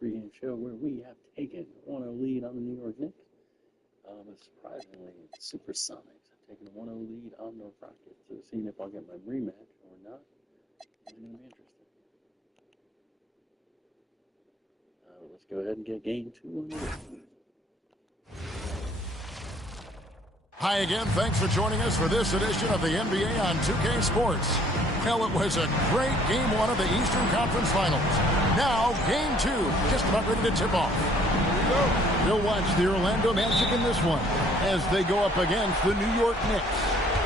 pregame show where we have taken 1-0 lead on the New York Knicks. But surprisingly, the Supersonics have taken a 1-0 lead on the Rockets. So seeing if I'll get my rematch or not is going to be interesting. Let's go ahead and get game 2 on the way. Hi again. Thanks for joining us for this edition of the NBA on 2K Sports. Well, it was a great game 1 of the Eastern Conference Finals. Now, game 2, just about ready to tip off. We'll watch the Orlando Magic in this one as they go up against the New York Knicks.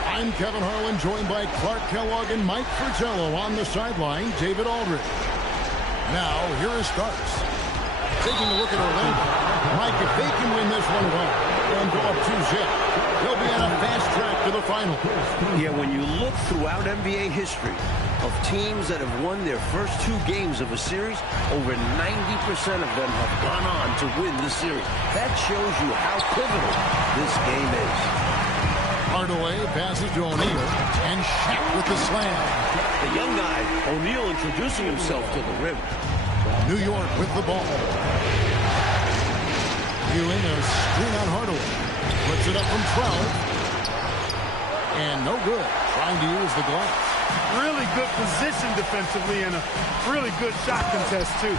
I'm Kevin Harlan, joined by Clark Kellogg and Mike Fratello on the sideline, David Aldridge. Now, here is starts. Taking a look at Orlando. Mike, if they can win this one well and go up 2-0, they'll be on a fast track to the final. Yeah, when you look throughout NBA history of teams that have won their first 2 games of a series, over 90% of them have gone on to win the series. That shows you how pivotal this game is. Hardaway passes to O'Neal, and Shaq with the slam. The young guy, O'Neal, introducing himself to the rim. New York with the ball. Ewing a screen on Hardaway. Puts it up from 12. And no good. Trying to use the glass. Really good position defensively and a really good shot contest, too.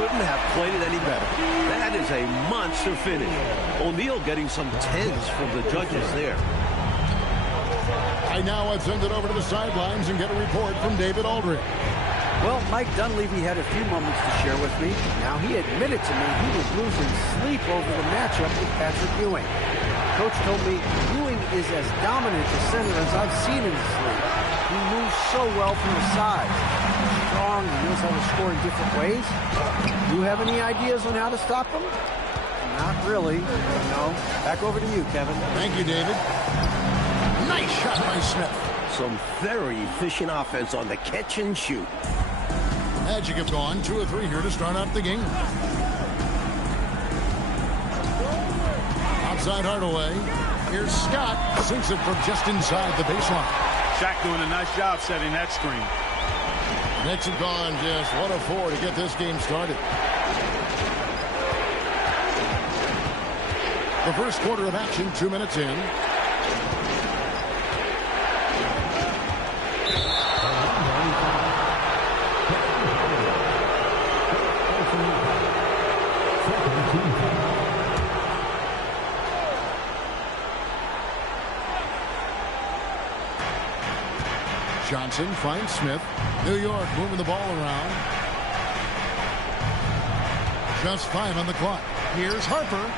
Couldn't have played it any better. That is a monster finish. O'Neal getting some 10s from the judges there. I now have sent it over to the sidelines and get a report from David Aldridge. Well, Mike Dunleavy had a few moments to share with me. Now, he admitted to me he was losing sleep over the matchup with Patrick Ewing. Coach told me Ewing is as dominant a center as I've seen in this league. He moves so well from the sides. He's strong, he knows how to score in different ways. Do you have any ideas on how to stop him? Not really. No. Back over to you, Kevin. Thank you, David. Nice shot by Smith. Some very efficient offense on the catch and shoot. Magic have gone 2 of 3 here to start out the game. Outside Hardaway. Here's Scott. Sinks it from just inside the baseline. Shaq doing a nice job setting that screen. Knicks have gone just 1 of 4 to get this game started. The first quarter of action, 2 minutes in. Johnson finds Smith. New York moving the ball around. Just 5 on the clock. Here's Harper.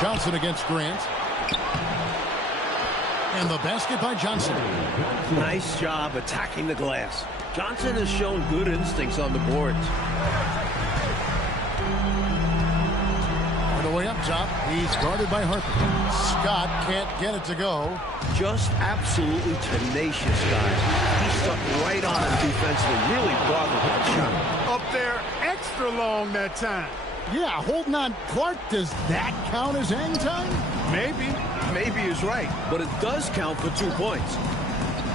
Johnson against Grant. And the basket by Johnson. Nice job attacking the glass. Johnson has shown good instincts on the boards. Hardaway up top. He's guarded by Harper. Scott can't get it to go. Just absolutely tenacious, guys. He stuck right on him defensively. Really bothered that shot. Up there, extra long that time. Yeah, holding on. Clark, does that count as hang time? Maybe. Maybe he's right, but it does count for 2 points.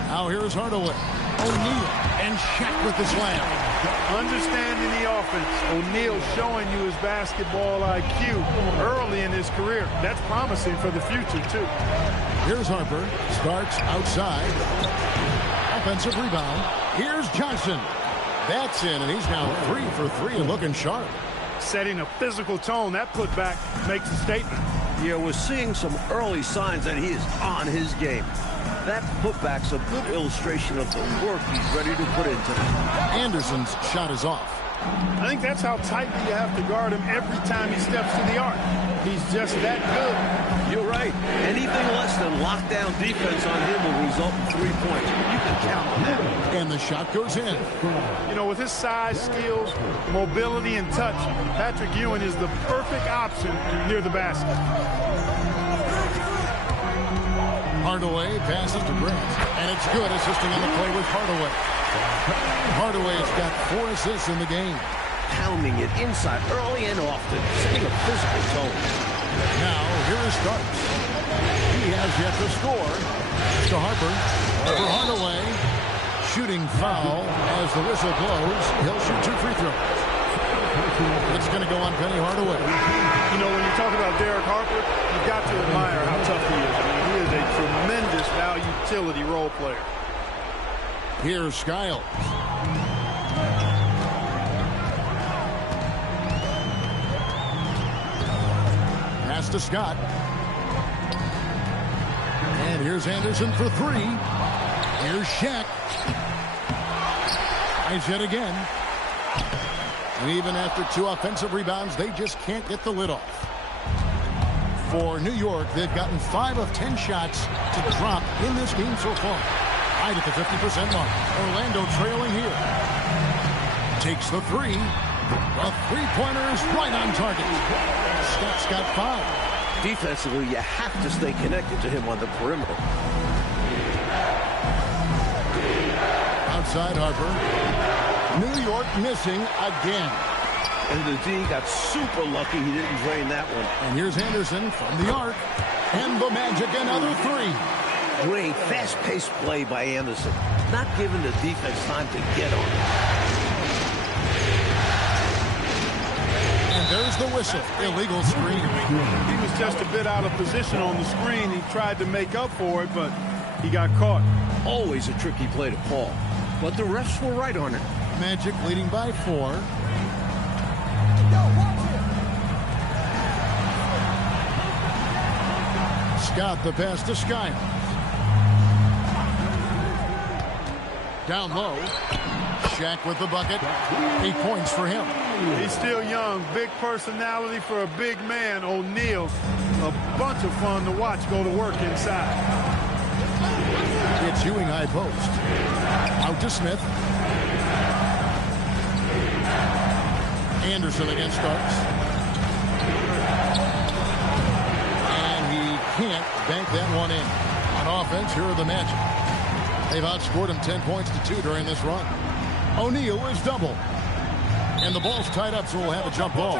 Now here's Hardaway. O'Neal and Shaq with the slam. Understanding the offense. O'Neal showing you his basketball IQ early in his career. That's promising for the future, too. Here's Harper. Starts outside. Offensive rebound. Here's Johnson. That's in, and he's now 3 for 3 and looking sharp. Setting a physical tone. That putback makes a statement. Yeah, we're seeing some early signs that he is on his game. That putback's a good illustration of the work he's ready to put into it. Anderson's shot is off. I think that's how tightly you have to guard him every time he steps to the arc. He's just that good. You're right. Anything less than lockdown defense on him will result in 3 points. You can count on that. And the shot goes in. You know, with his size, skills, mobility, and touch, Patrick Ewing is the perfect option near the basket. Hardaway passes to Grant, and it's good, assisting on the play with Hardaway. Hardaway's got 4 assists in the game. Pounding it inside early and often, setting a physical tone. Now, here is Starks. He has yet to score. To Harper. For Hardaway. shooting foul as the whistle blows. He'll shoot 2 free throws. It's going to go on Penny Hardaway. You know, when you talk about Derek Harper, you've got to admire how tough he is. I mean, he is a tremendous value utility role player. Here's Skiles. Pass to Scott. And here's Anderson for 3. Here's Shaq. Nice yet again. And even after 2 offensive rebounds, they just can't get the lid off. For New York, they've gotten 5 of 10 shots to drop in this game so far. Right at the 50% mark. Orlando trailing here. Takes the 3. The three-pointers right on target. Scott's got 5. Defensively, you have to stay connected to him on the perimeter. Outside Harper. New York missing again. And the D got super lucky he didn't drain that one. And here's Anderson from the arc. And the Magic, another 3. Great, fast-paced play by Anderson. Not giving the defense time to get on him. And there's the whistle. Illegal screen. He was just a bit out of position on the screen. He tried to make up for it, but he got caught. Always a tricky play to call. But the refs were right on it. Magic leading by 4. Scott the pass to Skiles. Down low. Shaq with the bucket. 8 points for him. He's still young. Big personality for a big man. O'Neal, a bunch of fun to watch go to work inside. It's Ewing high post. Out to Smith. Anderson against Starks. And he can't bank that one in. On offense, here are the Magic. They've outscored him 10 points to 2 during this run. O'Neal is double. And the ball's tied up, so we'll have a jump ball.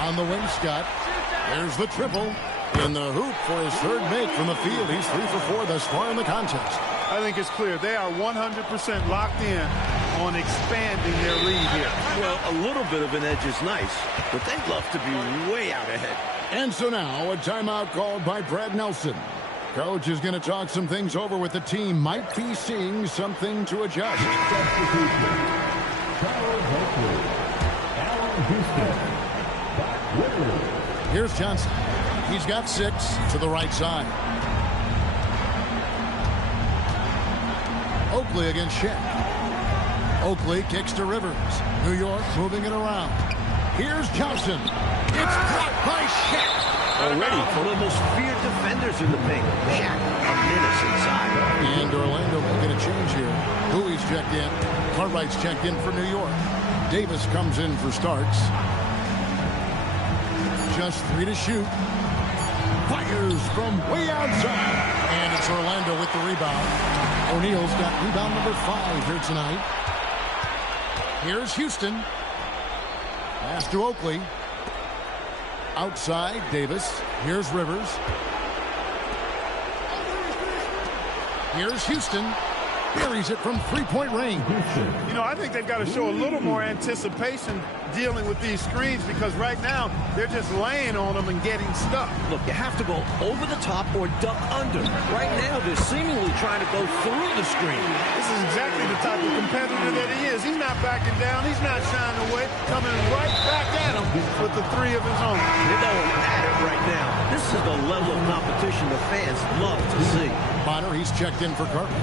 On the wing, Scott. There's the triple. In the hoop for his 3rd make from the field. He's 3 for 4 thus far in the contest. I think it's clear. They are 100% locked in on expanding their lead here. Well, a little bit of an edge is nice, but they'd love to be way out ahead. And so now a timeout called by Brad Nelson. Coach is going to talk some things over with the team. Might be seeing something to adjust. Here's Johnson. He's got 6 to the right side. Oakley against Shaq. Oakley kicks to Rivers. New York moving it around. Here's Johnson. It's blocked by Shaq. Already one of the most feared defenders in the paint. Shaq, a menace inside. And Orlando making a change here. Bowie's checked in. Cartwright's checked in for New York. Davis comes in for Starks. Just 3 to shoot. Fires from way outside. And it's Orlando with the rebound. O'Neal's got rebound number 5 here tonight. Here's Houston. Pass to Oakley. Outside, Davis. Here's Rivers. Here's Houston. Buries it from 3-point range. You know, I think they've got to show a little more anticipation dealing with these screens because right now they're just laying on them and getting stuck. Look, you have to go over the top or duck under. Right now, they're seemingly trying to go through the screen. This is exactly the type of competitor that he is. He's not backing down. He's not shying away. Coming right back at him with the 3 of his own. They're going at it right now. This is the level of competition the fans love to see. Bonner, he's checked in for Carter.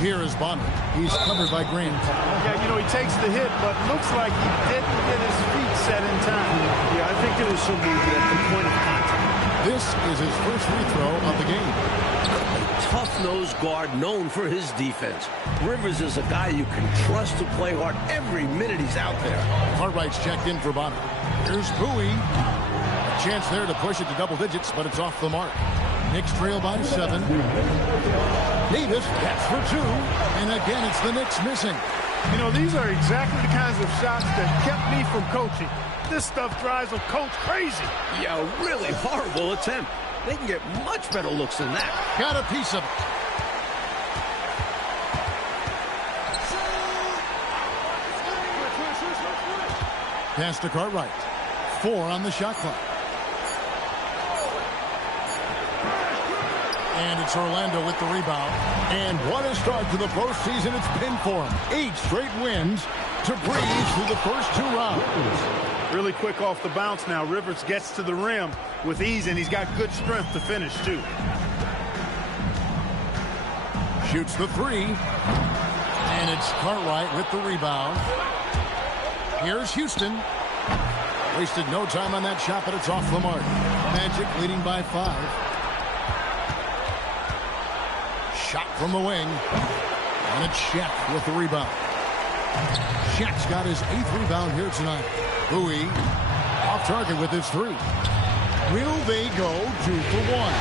Here is Bonner. He's covered by Grant. Yeah, you know, he takes the hit, but looks like he didn't get his feet set in time. Yeah, I think it was some movement at the point of contact. This is his first free throw of the game. A tough-nosed guard known for his defense. Rivers is a guy you can trust to play hard every minute he's out there. Cartwright's checked in for Bonner. Here's Bowie. A chance there to push it to double digits, but it's off the mark. Knicks trail by 7. Davis gets for 2. And again, it's the Knicks missing. You know, these are exactly the kinds of shots that kept me from coaching. This stuff drives a coach crazy. Yeah, a really horrible attempt. They can get much better looks than that. Got a piece of it. Pass to Cartwright. 4 on the shot clock. And it's Orlando with the rebound. And what a start to the postseason it's been for him. 8 straight wins to breeze through the first 2 rounds. Really quick off the bounce now. Rivers gets to the rim with ease, and he's got good strength to finish, too. Shoots the 3. And it's Cartwright with the rebound. Here's Houston. Wasted no time on that shot, but it's off the mark. Magic leading by 5. Shot from the wing. And it's Shaq with the rebound. Shaq's got his 8th rebound here tonight. Bowie off target with his 3. Will they go 2 for 1?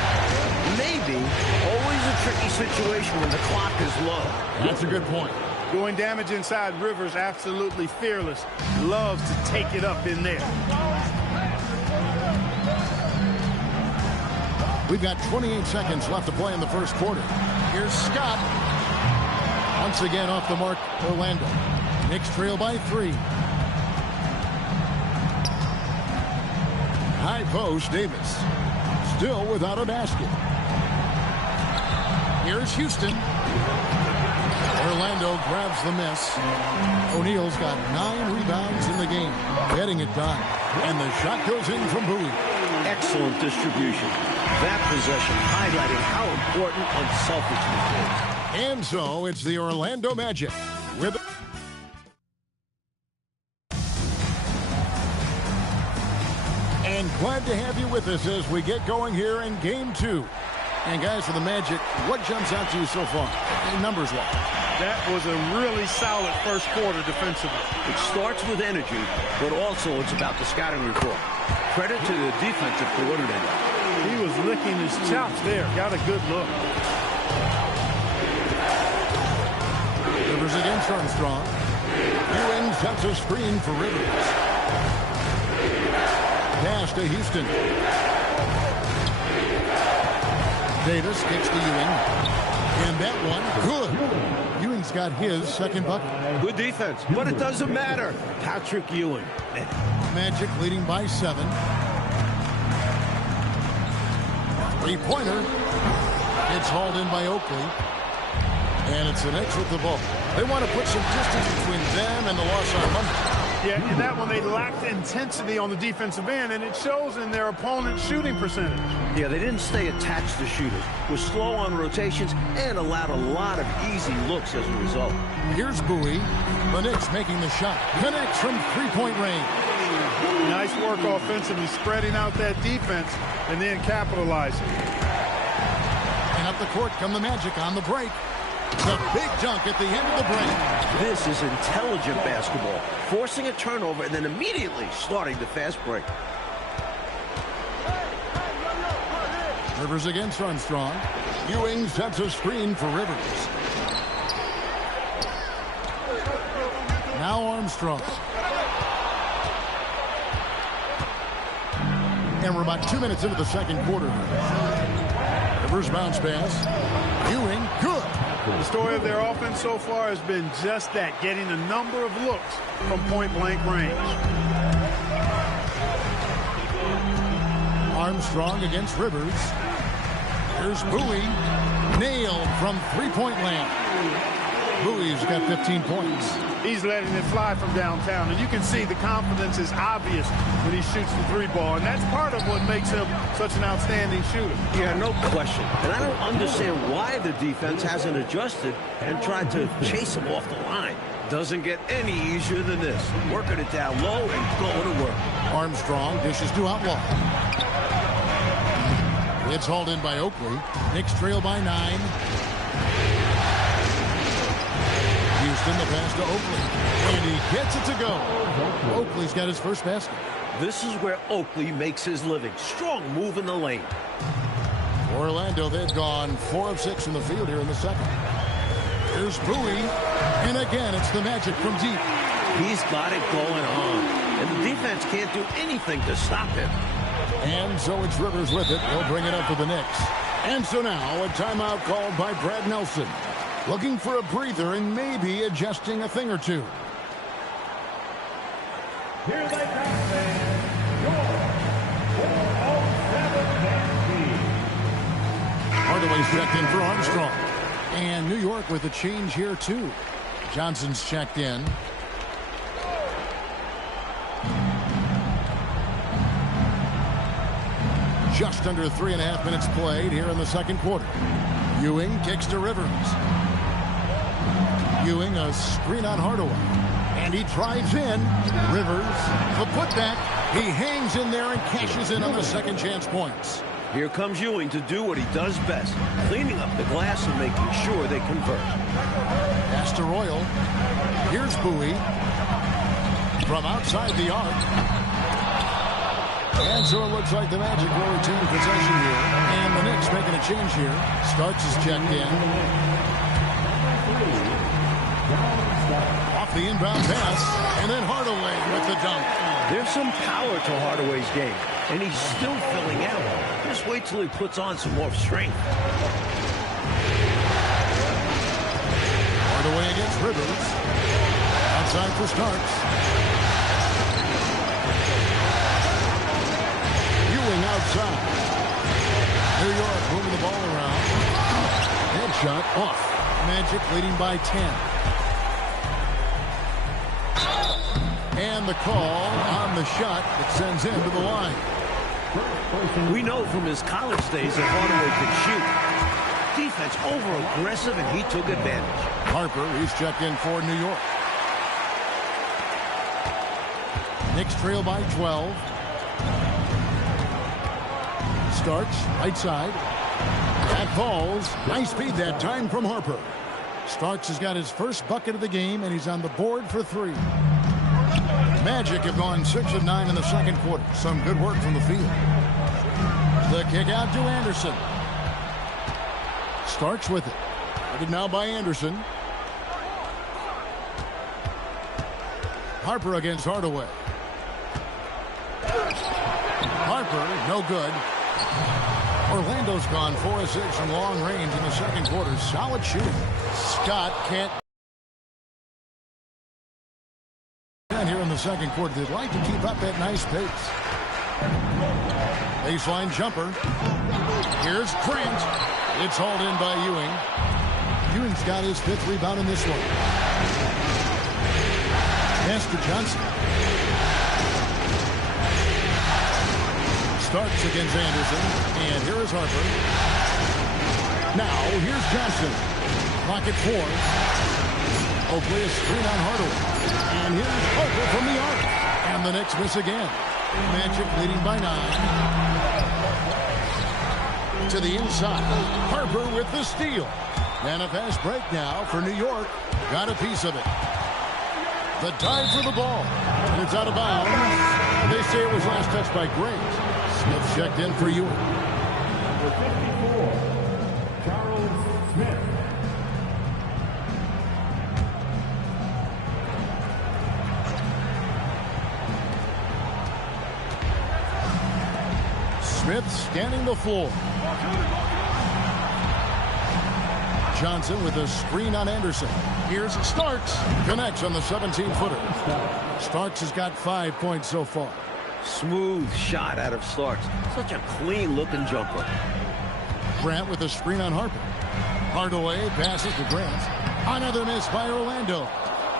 Maybe. Always a tricky situation when the clock is low. That's a good point. Doing damage inside, Rivers absolutely fearless. Loves to take it up in there. We've got 28 seconds left to play in the first quarter. Here's Scott. Once again off the mark, Orlando. Knicks trail by 3. High post, Davis. Still without a basket. Here's Houston. Orlando grabs the miss. O'Neal's got 9 rebounds in the game, getting it done. And the shot goes in from Bowie. Excellent distribution. That possession highlighting how important unselfishness is. And so it's the Orlando Magic with... And glad to have you with us as we get going here in Game 2. And guys, for the Magic, what jumps out to you so far, numbers-wise? That was a really solid first quarter defensively. It starts with energy, but also it's about the scouting report. Credit to the defensive coordinator. He was licking his chops there. Got a good look. Rivers against Armstrong. Ewing sets a screen for Rivers. Pass to Houston. Davis kicks to Ewing. And that one, good. Ewing's got his second bucket. Good defense, but it doesn't matter. Patrick Ewing. Magic leading by 7. 3-pointer. It's hauled in by Oakley. And it's the Knicks with the ball. They want to put some distance between them and the loss on Monday. Yeah, in that one they lacked intensity on the defensive end, and it shows in their opponent's shooting percentage. Yeah, they didn't stay attached to shooters, were slow on rotations, and allowed a lot of easy looks as a result. Here's Bowie. The Knicks making the shot. Connects from 3-point range. Nice work offensively, spreading out that defense and then capitalizing. And up the court come the Magic on the break. The big dunk at the end of the break. This is intelligent basketball, forcing a turnover and then immediately starting the fast break. Rivers against Armstrong. Ewing sets a screen for Rivers. Now Armstrong. And we're about 2 minutes into the second quarter. Rivers bounce pass. Ewing, good. The story of their offense so far has been just that, getting a number of looks from point-blank range. Armstrong against Rivers. Here's Bowie. Nailed from 3-point land. Bowie's got 15 points. He's letting it fly from downtown, and you can see the confidence is obvious when he shoots the 3-ball, and that's part of what makes him such an outstanding shooter. Yeah, no question. And I don't understand why the defense hasn't adjusted and tried to chase him off the line. Doesn't get any easier than this. Working it down low and going to work. Armstrong dishes to Outlaw. It's hauled in by Oakley. Knicks trail by 9. Houston, the pass to Oakley. And he gets it to go. Oakley's got his first basket. This is where Oakley makes his living. Strong move in the lane. Orlando, they've gone 4 of 6 in the field here in the second. Here's Bowie, and again, it's the Magic from deep. He's got it going on, and the defense can't do anything to stop him. And so it's Rivers with it. He'll bring it up for the Knicks. And so now a timeout called by Brad Nelson. Looking for a breather and maybe adjusting a thing or two. Here they come, Hardaway's checked in for Armstrong. And New York with a change here, too. Johnson's checked in. Just under 3.5 minutes played here in the second quarter. Ewing kicks to Rivers. Ewing, a screen on Hardaway. And he drives in. Rivers, the putback. He hangs in there and cashes in on the second chance points. Here comes Ewing to do what he does best, cleaning up the glass and making sure they convert. Pass to Royal. Here's Bowie. From outside the arc. And so it looks like the Magic will retain possession here. And the Knicks making a change here. Starks is checked in. Off the inbound pass. And then Hardaway with the dunk. There's some power to Hardaway's game, and he's still filling out. Just wait till he puts on some more strength. Hardaway against Rivers. Outside for Starks. Ewing outside. New York moving the ball around. Headshot off. Magic leading by 10. And the call on the shot that sends him to the line. We know from his college days that Hardaway can shoot. Defense over-aggressive, and he took advantage. Harper, he's checked in for New York. Knicks trail by 12. Starts, right side. That falls. Nice speed that time from Harper. Starks has got his first bucket of the game, and he's on the board for 3. Magic have gone 6 of 9 in the second quarter. Some good work from the field. The kick out to Anderson. Starks with it. Guarded now by Anderson. Harper against Hardaway. Harper, no good. Orlando's gone 4 of 6 from long range in the second quarter. Solid shooting. Scott can't. Here in the second quarter, they'd like to keep up that nice pace. Baseline jumper. Here's Grant. It's hauled in by Ewing. Ewing's got his 5th rebound in this one. Pass to Johnson. Starks against Anderson. And here is Harper. Now, here's Johnson. Pocket 4. Oakley is screen on Hardaway. And here's Harper from the arc. And the Knicks miss again. Magic leading by 9. To the inside. Harper with the steal. And a fast break now for New York. Got a piece of it. The dive for the ball. And it's out of bounds. They say it was last touched by Grant. Smith checked in for Ewing. Number 54, Charles Smith. Smith scanning the floor. Johnson with a screen on Anderson. Here's Starks. Connects on the 17-footer. Starks has got 5 points so far. Smooth shot out of Starks. Such a clean-looking jumper. Grant with a screen on Harper. Hardaway passes to Grant. Another miss by Orlando.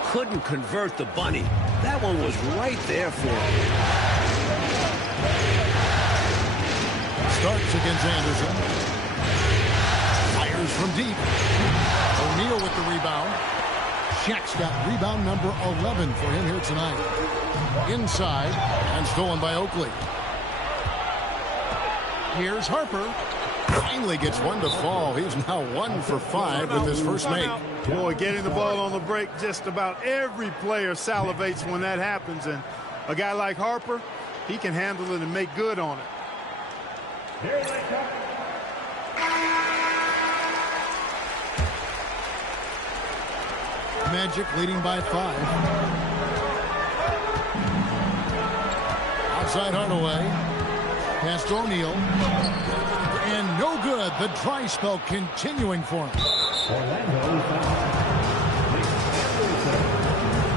Couldn't convert the bunny. That one was right there for him. Starks against Anderson. Fires from deep. O'Neal with the rebound. Shaq's got rebound number 11 for him here tonight. Inside and stolen by Oakley. Here's Harper. Finally gets one to fall. He's now 1 for 5 with his first make. Boy, getting the ball on the break, just about every player salivates when that happens. And a guy like Harper, he can handle it and make good on it. Here they come. Magic leading by 5. Outside Hardaway. Pass to O'Neal. And no good. The dry spell continuing for him. Orlando foul.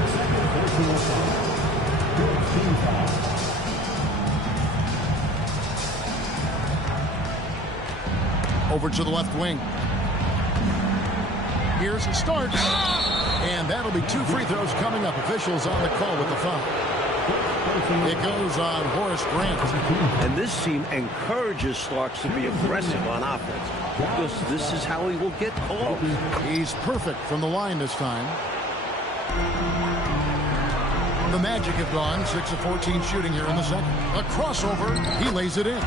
Second personal foul. Good team foul. Over to the left wing. Here's a start. And that'll be 2 free throws coming up. Officials on the call with the foul. It goes on Horace Grant. And this team encourages Starks to be aggressive on offense, because this is how he will get calls. He's perfect from the line this time. The Magic have gone 6 of 14 shooting here in the second. A crossover. He lays it in.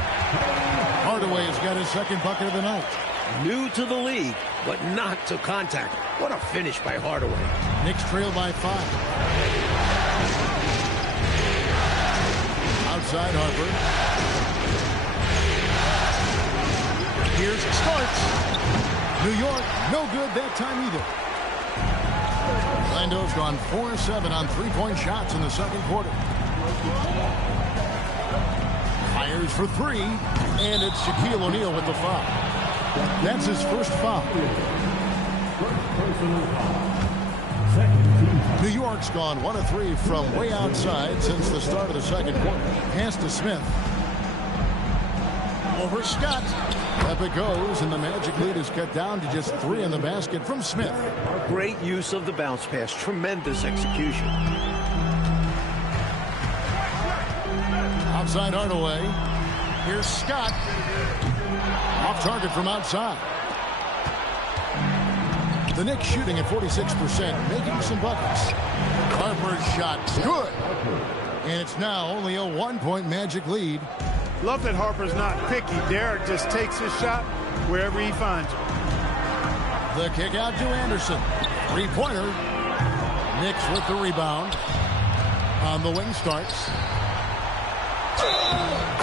Hardaway has got his second bucket of the night. New to the league, but not to contact. What a finish by Hardaway. Knicks trail by 5. Outside Harper. Here's starts. New York, no good that time either. Orlando's gone 4-7 on three-point shots in the second quarter. Fires for 3, and it's Shaquille O'Neal with the foul. That's his first foul. New York's gone 1 of 3 from way outside since the start of the second quarter. Pass to Smith. Over Scott. Up it goes, and the Magic lead is cut down to just 3 in the basket from Smith. Great use of the bounce pass. Tremendous execution. Outside Hardaway. Here's Scott. Off target from outside. The Knicks shooting at 46%, making some buckets. Harper's shot's good. And it's now only a 1-point Magic lead. Love that Harper's not picky. Derek just takes his shot wherever he finds it. The kick out to Anderson. 3-pointer. Knicks with the rebound. On the wing starts.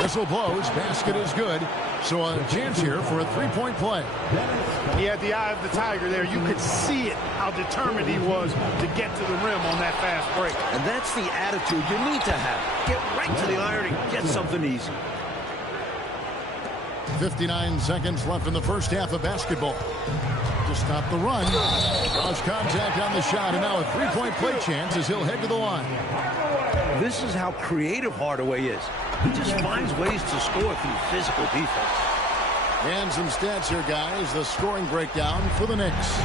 Whistle blows. Basket is good. So a chance here for a 3-point play. He had the eye of the tiger there. You could see it, how determined he was to get to the rim on that fast break. And that's the attitude you need to have. Get right to the iron and get something easy. 59 seconds left in the first half of basketball. To stop the run. Draws contact on the shot, and now a 3-point play chance as he'll head to the line. This is how creative Hardaway is. He just finds ways to score through physical defense. And some stats here, guys. The scoring breakdown for the Knicks.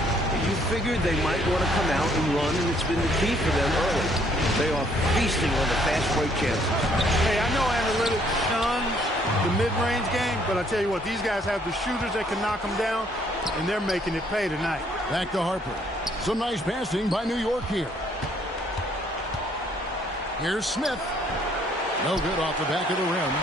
You figured they might want to come out and run, and it's been the key for them early. They are feasting on the fast break chances. Hey, I know analytics shuns the mid-range game, but I tell you what, these guys have the shooters that can knock them down, and they're making it pay tonight. Back to Harper. Some nice passing by New York here. Here's Smith. No good off the back of the rim.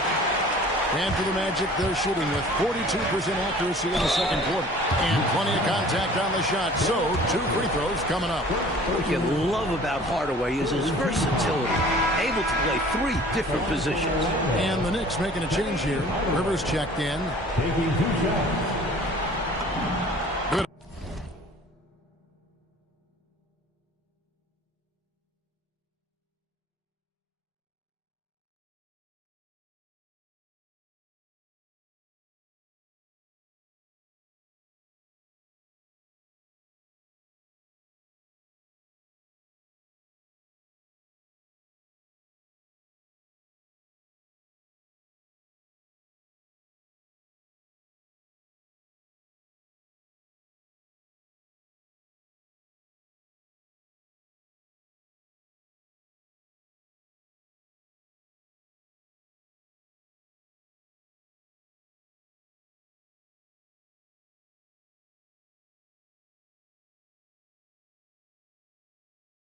And for the Magic, they're shooting with 42% accuracy in the second quarter. And plenty of contact on the shot. So, 2 free throws coming up. What you love about Hardaway is his versatility. Able to play 3 different positions. And the Knicks making a change here. Rivers checked in. Taking 2 shots. Good.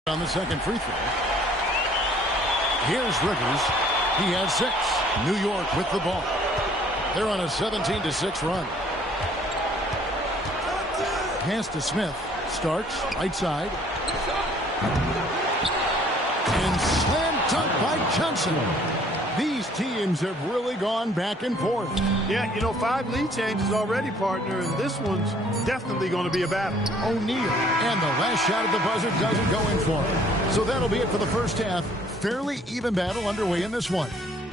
On the second free throw. Here's Rivers. He has 6. New York with the ball. They're on a 17-6 run. Pass to Smith. Starts right side. And slam dunk by Johnson. These teams have really gone back and forth. Yeah, you know, 5 lead changes already, partner, and this one's definitely going to be a battle. O'Neal, and the last shot at the buzzer doesn't go in for him. So that'll be it for the first half. Fairly even battle underway in this one.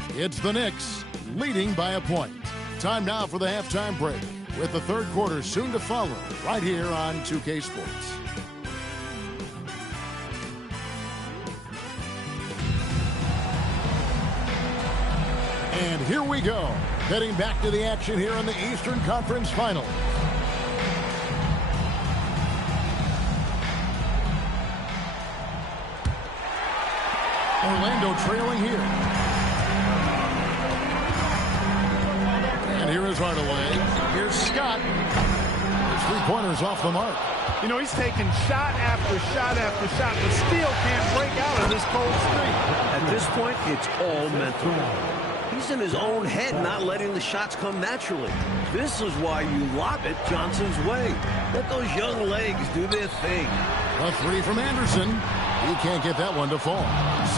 It's the Knicks leading by a point. Time now for the halftime break, with the third quarter soon to follow right here on 2K Sports. And here we go, heading back to the action here in the Eastern Conference Finals. Orlando trailing here. And here is Hardaway. Here's Scott. His three-pointers off the mark. You know, he's taking shot after shot after shot, but still can't break out of this cold streak. At this point, it's all mental. He's in his own head, not letting the shots come naturally. This is why you lob it Johnson's way. Let those young legs do their thing. A three from Anderson. He can't get that one to fall.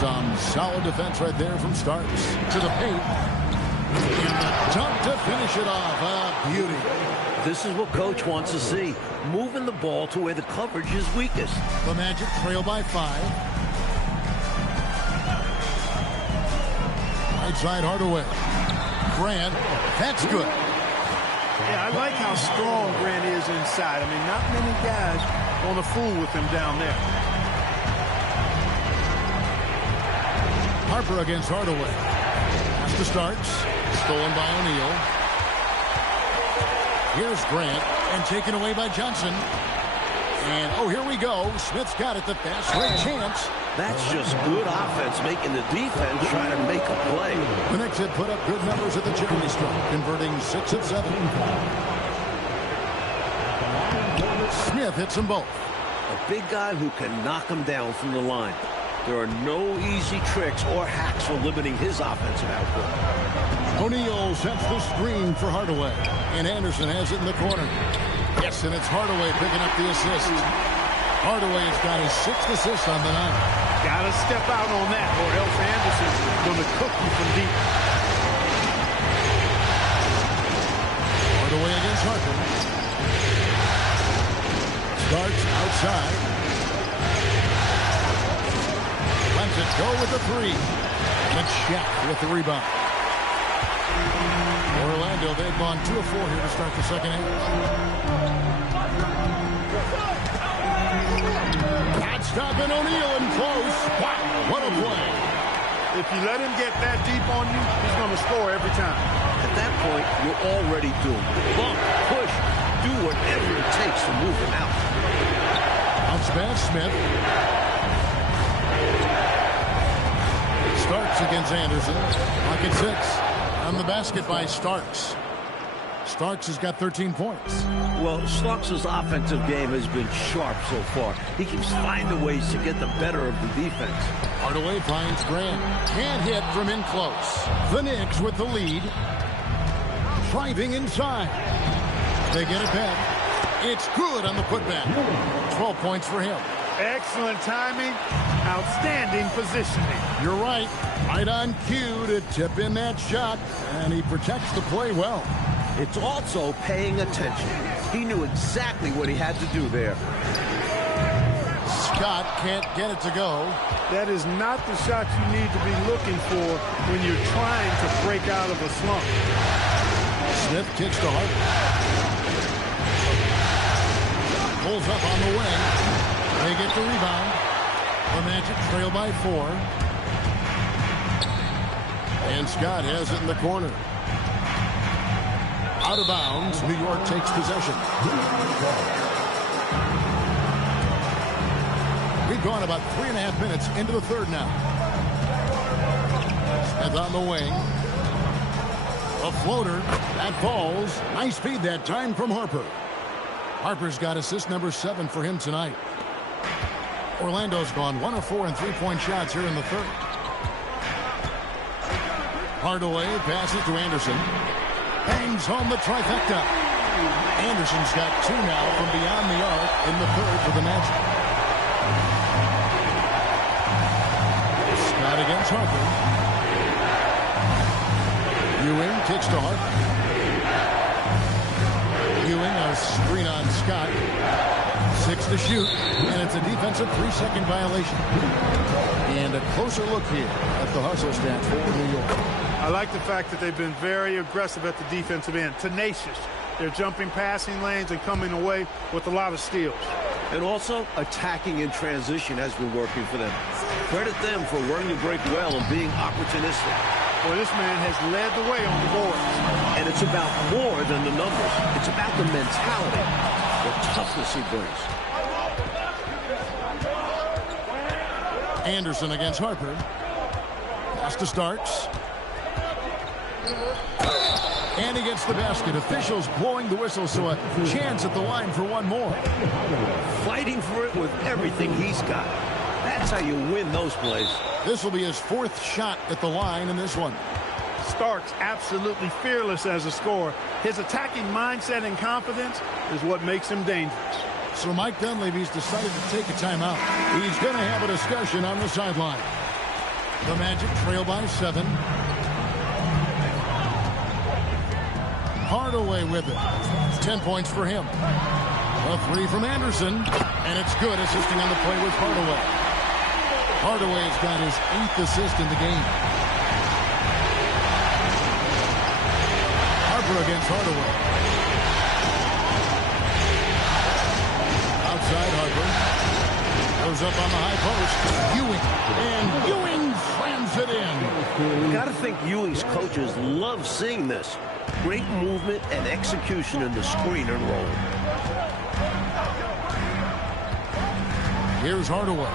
Some solid defense right there from Starks. To the paint. And the dunk to finish it off. A beauty. This is what Coach wants to see. Moving the ball to where the coverage is weakest. The Magic trail by 5. Right side Hardaway. Grant. That's good. Yeah, I like how strong Grant is inside. I mean, not many guys want to fool with him down there. Harper against Hardaway. Pass to Starks. Stolen by O'Neal. Here's Grant. And taken away by Johnson. And, oh, here we go. Smith's got it. The fast break chance. That's just good offense, making the defense try to make a play. The Knicks had put up good numbers at the charity stripe, converting 6 of 7. Smith hits them both. A big guy who can knock him down from the line. There are no easy tricks or hacks for limiting his offensive output. O'Neal sets the screen for Hardaway. And Anderson has it in the corner. Yes, and it's Hardaway picking up the assist. Hardaway's got his 6th assist on the night. Gotta step out on that, or else Anderson's gonna cook you from deep. Hardaway against Harper. Starts outside. Lets it go with the 3. And Shaq with the rebound. Orlando, they've gone 2 of 4 here to start the second half. Not stopping O'Neal in close. Wow, what a play. If you let him get that deep on you, he's going to score every time. At that point, you're already doomed. Bump, push, do whatever it takes to move him out. Bounce pass, Smith. Starks against Anderson. Pocket 6. On the basket by Starks. Starks has got 13 points. Well, Starks' offensive game has been sharp so far. He keeps finding ways to get the better of the defense. Hardaway finds Grant. Can't hit from in close. The Knicks with the lead. Driving inside. They get it back. It's good on the putback. 12 points for him. Excellent timing. Outstanding positioning. You're right. Right on cue to tip in that shot. And he protects the play well. It's also paying attention. He knew exactly what he had to do there. Scott can't get it to go. That is not the shot you need to be looking for when you're trying to break out of a slump. Smith kicks to Harper. Pulls up on the wing. They get the rebound. The Magic trail by 4. And Scott has it in the corner. Out of bounds, New York takes possession. We've gone about 3.5 minutes into the third now. Smith on the wing. A floater. That falls. Nice feed that time from Harper. Harper's got assist number 7 for him tonight. Orlando's gone 1 of 4 in three-point shots here in the third. Hardaway passes to Anderson. Bangs home the trifecta. Anderson's got 2 now from beyond the arc in the third for the Magic. Scott against Harper. Ewing kicks to Harper. Ewing, a screen on Scott. 6 to shoot, and it's a defensive 3-second violation. And a closer look here at the hustle stats for New York. I like the fact that they've been very aggressive at the defensive end, tenacious. They're jumping passing lanes and coming away with a lot of steals. And also, attacking in transition has been working for them. Credit them for learning to break well and being opportunistic. Well, this man has led the way on the boards. And it's about more than the numbers. It's about the mentality, the toughness he brings. Anderson against Harper. Pass to Starks. And he gets the basket. Officials blowing the whistle, so a chance at the line for one more. Fighting for it with everything he's got. That's how you win those plays. This will be his 4th shot at the line in this one. Starks absolutely fearless as a scorer. His attacking mindset and confidence is what makes him dangerous. So Mike Dunleavy's decided to take a timeout. He's going to have a discussion on the sideline. The Magic trail by 7. Hardaway with it. 10 points for him. A 3 from Anderson. And it's good, assisting on the play with Hardaway. Hardaway's got his 8th assist in the game. Harper against Hardaway. Outside Harper. Goes up on the high post. Ewing. And Ewing slams it in. You got to think Ewing's coaches love seeing this. Great movement and execution in the screen and roll. Here's Hardaway.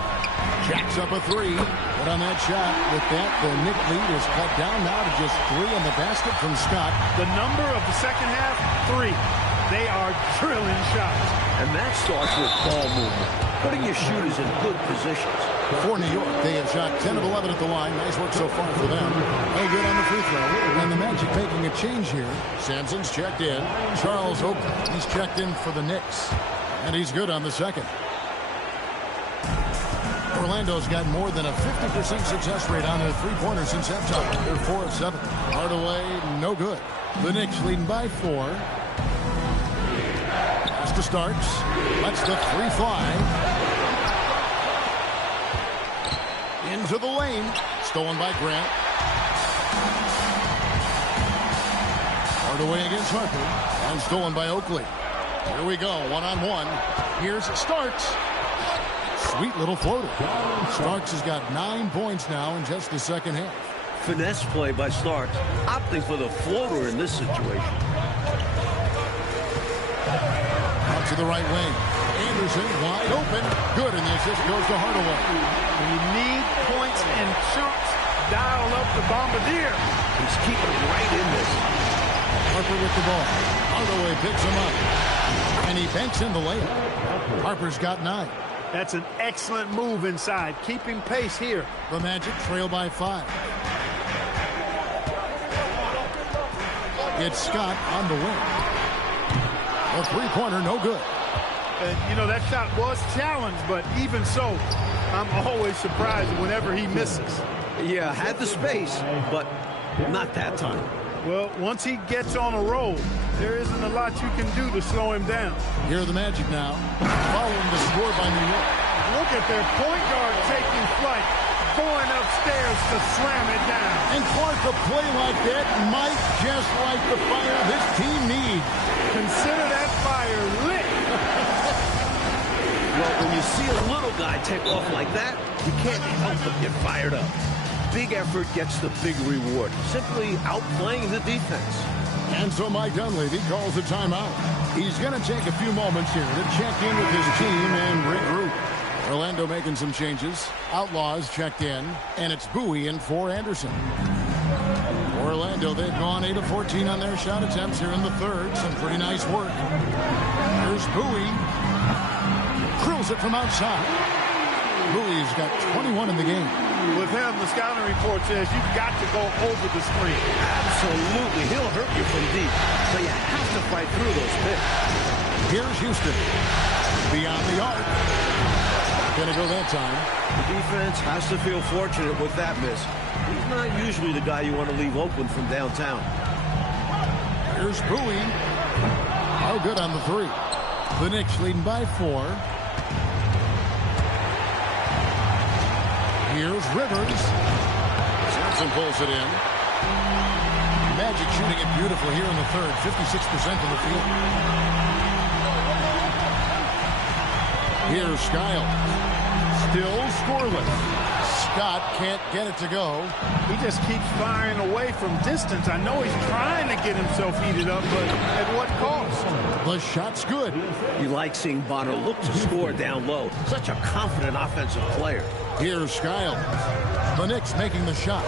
Jacks up a 3. But on that shot, with that, the Knicks lead is cut down now to just 3 in the basket from Scott. The number of the second half, 3. They are drilling shots. And that starts with ball movement, putting your shooters in good positions. For New York, they have shot 10 of 11 at the line. Nice work so far for them. No good on the free throw. And the Magic making a change here. Sampson's checked in. Charles Oakley, he's checked in for the Knicks. And he's good on the second. Orlando's got more than a 50% success rate on their three-pointers since halftime. They're 4 of 7. Hardaway, no good. The Knicks leading by 4. Pass to Starks. Lets the 3 fly. Into the lane. Stolen by Grant. Hardaway against Harper. And stolen by Oakley. Here we go, one-on-one. Here's Starks. Sweet little floater. Starks has got 9 points now in just the second half. Finesse play by Starks, opting for the floater in this situation. Out to the right wing. Anderson wide open. Good, and the assist goes to Hardaway. When you need points and chunks, dial up the Bombardier. He's keeping right in this. Harper with the ball. Hardaway picks him up. And he banks in the layup. Harper's got 9. That's an excellent move inside, keeping pace here. The Magic trail by 5. It's Scott on the wing. A three-pointer, no good. And, you know, that shot was challenged, but even so, I'm always surprised whenever he misses. Yeah, had the space, but not that time. Well, once he gets on a roll, there isn't a lot you can do to slow him down. Here are the Magic now, following the score by New York. Look at their point guard taking flight, going upstairs to slam it down. And Clark, a play like that might just light the fire this team needs. Consider that fire lit. Well, when you see a little guy take off like that, you can't help but get fired up. Big effort gets the big reward. Simply outplaying the defense. And so Mike Dunleavy calls a timeout. He's going to take a few moments here to check in with his team and regroup. Orlando making some changes. Outlaws checked in, and it's Bowie in for Anderson. Orlando, they've gone 8 of 14 on their shot attempts here in the third. Some pretty nice work. Here's Bowie. Drills it from outside. Bowie's got 21 in the game. With him, the scouting report says you've got to go over the screen. Absolutely. He'll hurt you from deep. So you have to fight through those picks. Here's Houston. Beyond the arc. Gonna go that time. The defense has to feel fortunate with that miss. He's not usually the guy you want to leave open from downtown. Here's Bowie. No good on the three. The Knicks leading by 4. Here's Rivers. Johnson pulls it in. Magic shooting it beautifully here in the third. 56% from the field. Here's Skiles. Still scoreless. Scott can't get it to go. He just keeps firing away from distance. I know he's trying to get himself heated up, but at what cost? The shot's good. You like seeing Bonner look to score down low. Such a confident offensive player. Here's Skiles. The Knicks making the shot.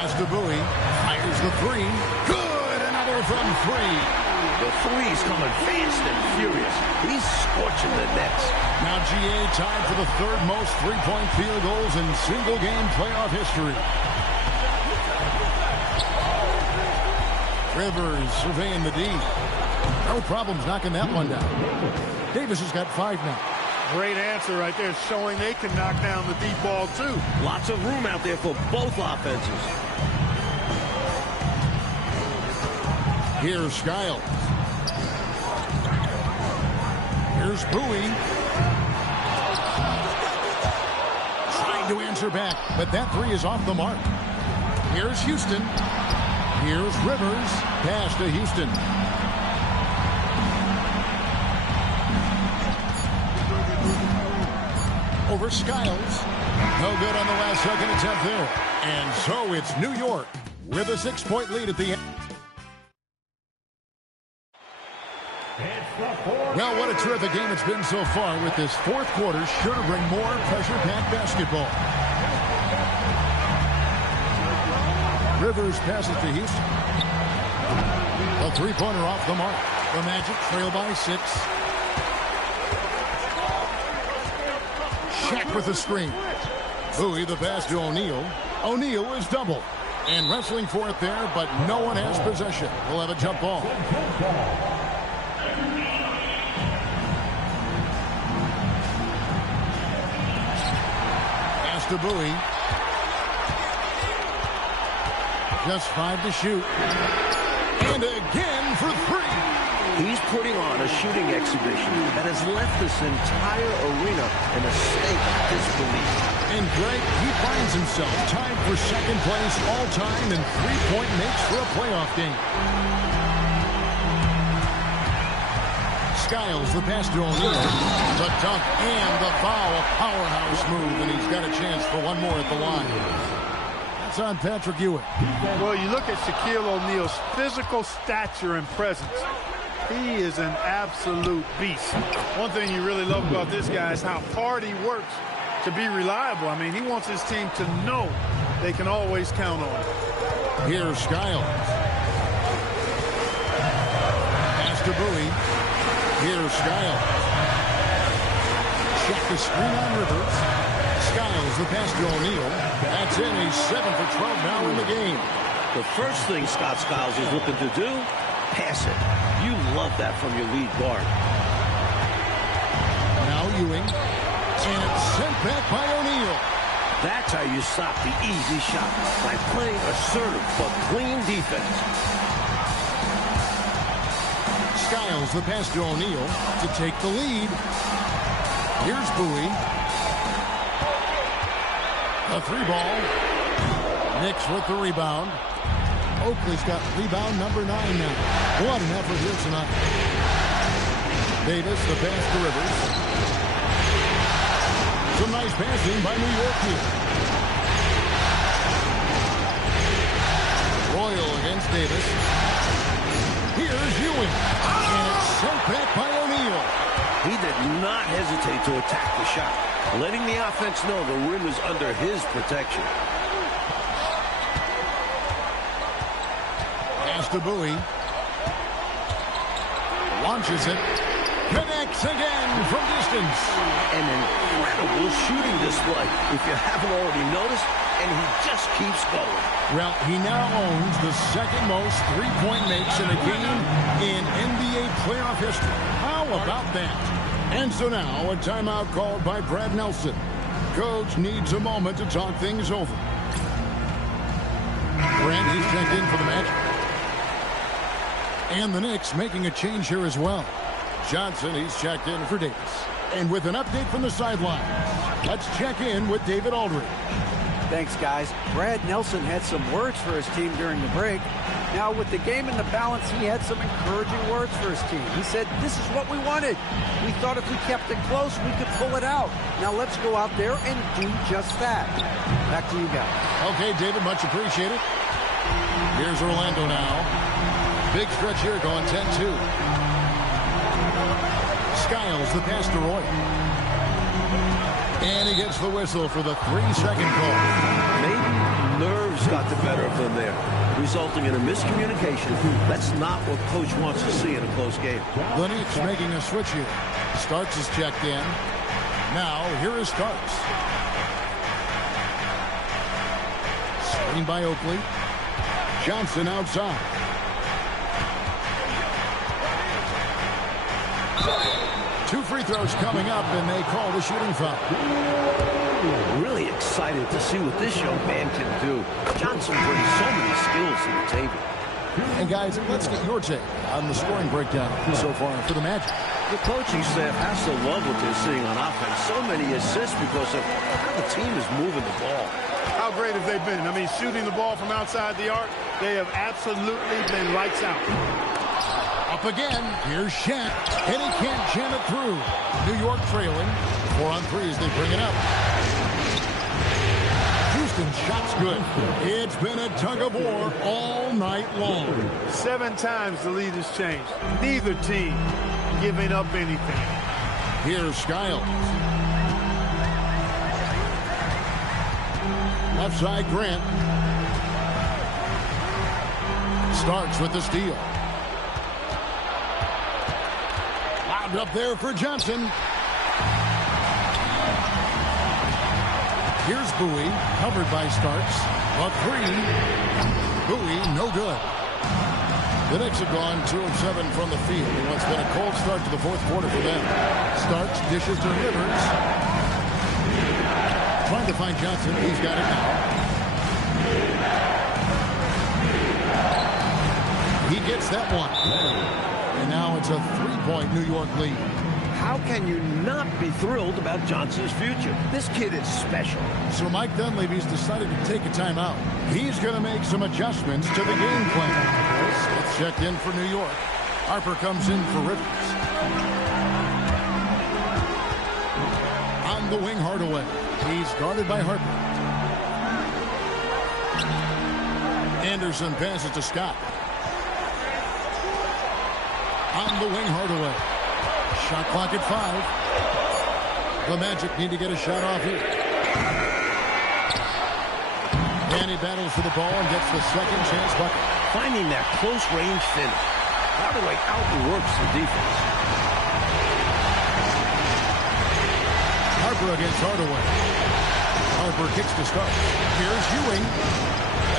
As Bowie fires the three. Good! Another from 3. The three's coming fast and furious. He's scorching the Nets. Now GA tied for the third most three-point field goals in single-game playoff history. Rivers surveying the D. No problems knocking that one down. Davis has got 5 now. Great answer right there, showing they can knock down the deep ball, too. Lots of room out there for both offenses. Here's Skiles. Here's Bowie. Trying to answer back, but that three is off the mark. Here's Houston. Here's Rivers. Pass to Houston. Over Skiles. No good on the last second attempt there. And so it's New York with a 6-point lead at the end. Well, what a terrific game it's been so far, with this fourth quarter sure to bring more pressure-packed basketball. Rivers passes to Houston. A three-pointer off the mark. The Magic trail by 6. Shaq with the screen. Bowie the pass to O'Neal. O'Neal is doubled. And wrestling for it there, but no one has possession. We'll have a jump ball. To Bowie. Just 5 to shoot. And again for 3. He's putting on a shooting exhibition that has left this entire arena in a state of disbelief. And Greg, he finds himself tied for second place all time in three-point makes for a playoff game. Skiles, the pass to O'Neal. The dunk and the foul. A powerhouse move, and he's got a chance for one more at the line. That's on Patrick Ewing. Well, you look at Shaquille O'Neal's physical stature and presence. He is an absolute beast. One thing you really love about this guy is how hard he works to be reliable. I mean, he wants his team to know they can always count on him. Here's Skiles. Pass to Bowie. Here's Skiles. Check the screen on Rivers. Skiles the pass to O'Neal. That's in. He's 7 for 12 now in the game. The first thing Scott Skiles is looking to do, pass it. You love that from your lead guard. Now Ewing. And it's sent back by O'Neal. That's how you stop the easy shot, by playing assertive but clean defense. Skiles the pass to O'Neal to take the lead. Here's Bowie. A 3-ball. Knicks with the rebound. Oakley's got rebound number 9 now. What an effort here tonight. Davis the pass to Rivers. Some nice passing by New York here. Royal against Davis. Here's Ewing. And it's sent back by O'Neal. He did not hesitate to attack the shot, letting the offense know the rim is under his protection. Pass to Bowie. Launches it. Connects again from distance. An incredible shooting display, if you haven't already noticed, and he just keeps going. Well, he now owns the second most three-point makes in a game in NBA playoff history. How about that? And so now, a timeout called by Brad Nelson. Coach needs a moment to talk things over. Brad, he's checked in for the match. And the Knicks making a change here as well. Johnson, he's checked in for Davis. And with an update from the sideline, let's check in with David Aldridge. Thanks, guys. Brad Nelson had some words for his team during the break. Now, with the game in the balance, he had some encouraging words for his team. He said, this is what we wanted. We thought if we kept it close, we could pull it out. Now, let's go out there and do just that. Back to you guys. Okay, David, much appreciated. Here's Orlando now. Big stretch here going 10-2. Skiles the pass to Roy. And he gets the whistle for the 3-second call. Maybe nerves got the better of them there, resulting in a miscommunication. That's not what coach wants to see in a close game. The Knicks making a switch here. Starks is checked in. Now, here is Starks. Screen by Oakley. Johnson outside. Two free throws coming up, and they call the shooting foul. Really excited to see what this young man can do. Johnson brings so many skills to the table. And guys, let's get your take on the scoring breakdown so far for the Magic. The coaching staff has to love what they're seeing on offense. So many assists because of how the team is moving the ball. How great have they been? I mean, shooting the ball from outside the arc, they have absolutely been lights out. Up again, here's Shaq, and he can't jam it through. New York trailing, 4 on 3 as they bring it up. Houston shot's good. It's been a tug of war all night long. 7 times the lead has changed. Neither team giving up anything. Here's Skiles. Left side, Grant. Starks with the steal. Up there for Johnson. Here's Bowie, covered by Starks. A 3. Bowie, no good. The Knicks have gone 2 of 7 from the field in what's been a cold start to the fourth quarter for them. Starks dishes to Rivers. Trying to find Johnson. He's got it now. He gets that one. And now it's a 3-point New York lead. How can you not be thrilled about Johnson's future? This kid is special. So Mike Dunleavy's decided to take a timeout. He's going to make some adjustments to the game plan. Smith checked in for New York. Harper comes in for Rivers. On the wing, Hardaway. He's guarded by Harper. Anderson passes to Scott. On the wing, Hardaway. Shot clock at 5. The Magic need to get a shot off here. And he battles for the ball and gets the second chance bucket. Finding that close range finish. Hardaway outworks the defense. Harper against Hardaway. Harper kicks to start. Here's Ewing.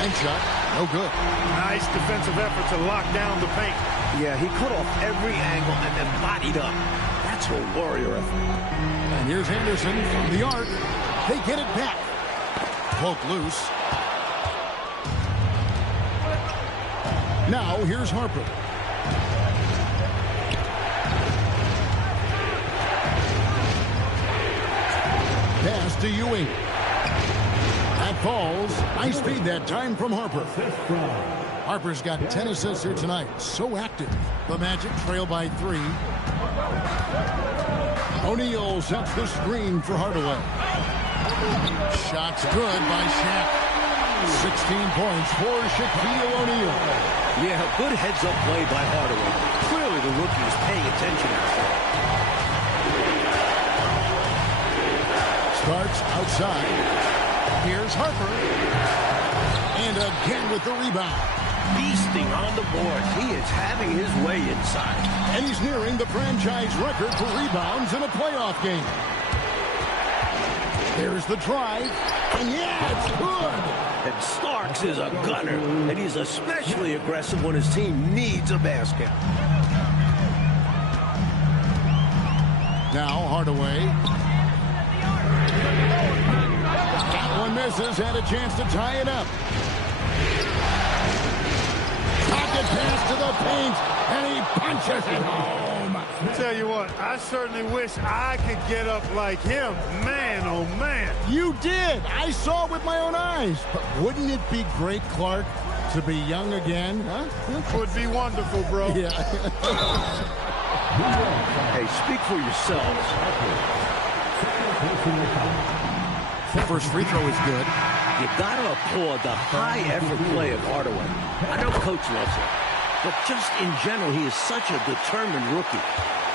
Bank shot. No good. Nice defensive effort to lock down the paint. Yeah, he cut off every angle and then bodied up. That's a warrior effort. And here's Anderson from the arc. They get it back. Poke loose. Now here's Harper. Pass to Ewing. That falls. Nice feed that time from Harper. Harper's got 10 assists here tonight. So active. The Magic trail by 3. O'Neal sets the screen for Hardaway. Shot's good by Shaq. 16 points for Shaquille O'Neal. Yeah, good heads-up play by Hardaway. Clearly the rookie is paying attention out there. Starts outside. Here's Harper. And again with the rebound. Feasting on the boards. He is having his way inside. And he's nearing the franchise record for rebounds in a playoff game. There's the drive. And yeah, it's good. And Starks is a gunner. And he's especially aggressive when his team needs a basket. Now Hardaway. That one misses. Had a chance to tie it up. Pocket pass to the paint, and he punches it home. Tell you what, I certainly wish I could get up like him. Man, oh man. You did. I saw it with my own eyes. But wouldn't it be great, Clark, to be young again? Huh? Would be wonderful, bro. Yeah. Hey, speak for yourselves. The first free throw is good. You gotta applaud the high-effort play of Hardaway. I know Coach loves it, but just in general, he is such a determined rookie,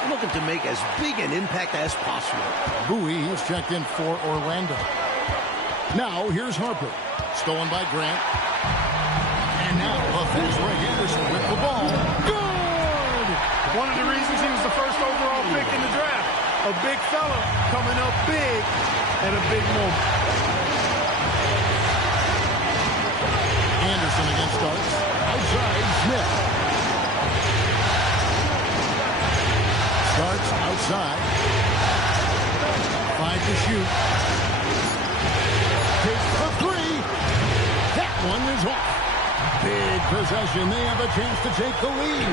looking to make as big an impact as possible. Bowie is checked in for Orlando. Now, here's Harper. Stolen by Grant. And now, a fast break. Anderson with the ball. Good! One of the reasons he was the first overall pick in the draft. A big fella coming up big at a big moment. Anderson against Starks. Outside, Smith. Starks outside. 5 to shoot. Takes the 3. That one is off. Big possession. They have a chance to take the lead.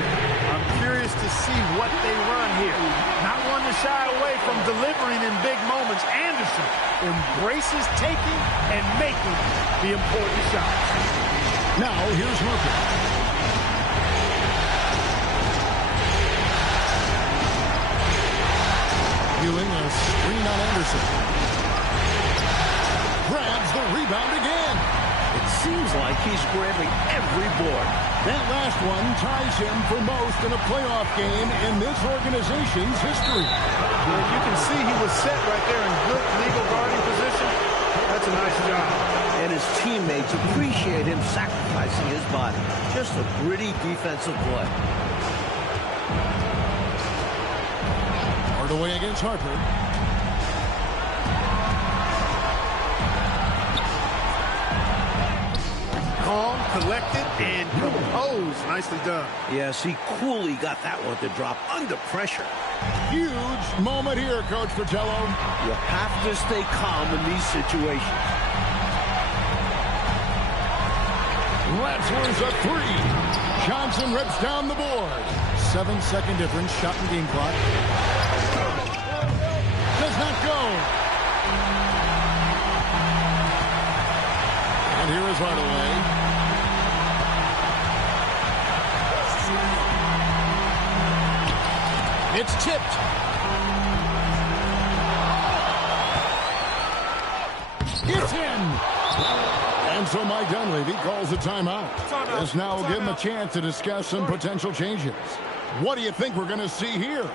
I'm curious to see what they run here. Not one to shy away from delivering in big moments. Anderson embraces taking and making the important shots. Now, here's Harper. Ewing a screen on Anderson. Grabs the rebound again. It seems like he's grabbing every board. That last one ties him for most in a playoff game in this organization's history. And you can see he was set right there in good legal guarding position. That's a nice job. And his teammates appreciate him sacrificing his body. Just a gritty defensive play. Hardaway against Harper. Calm, collected, and composed. Nicely done. Yes, he coolly got that one to drop under pressure. Huge moment here, Coach Fratello. You have to stay calm in these situations. Ratzler's a 3. Johnson rips down the board. 7-second difference, shot and game clock. Does not go. And here is Hardaway. It's tipped. It's in. And so Mike Dunleavy calls a timeout. This now will give him a chance to discuss some potential changes. What do you think we're going to see here?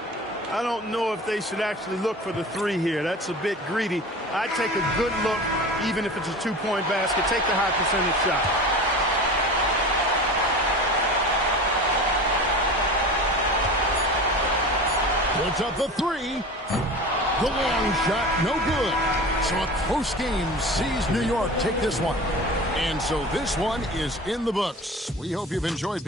I don't know if they should actually look for the 3 here. That's a bit greedy. I'd take a good look, even if it's a 2-point basket. Take the high percentage shot. Puts up the 3. The long shot, no good. So a close game sees New York take this one. And so this one is in the books. We hope you've enjoyed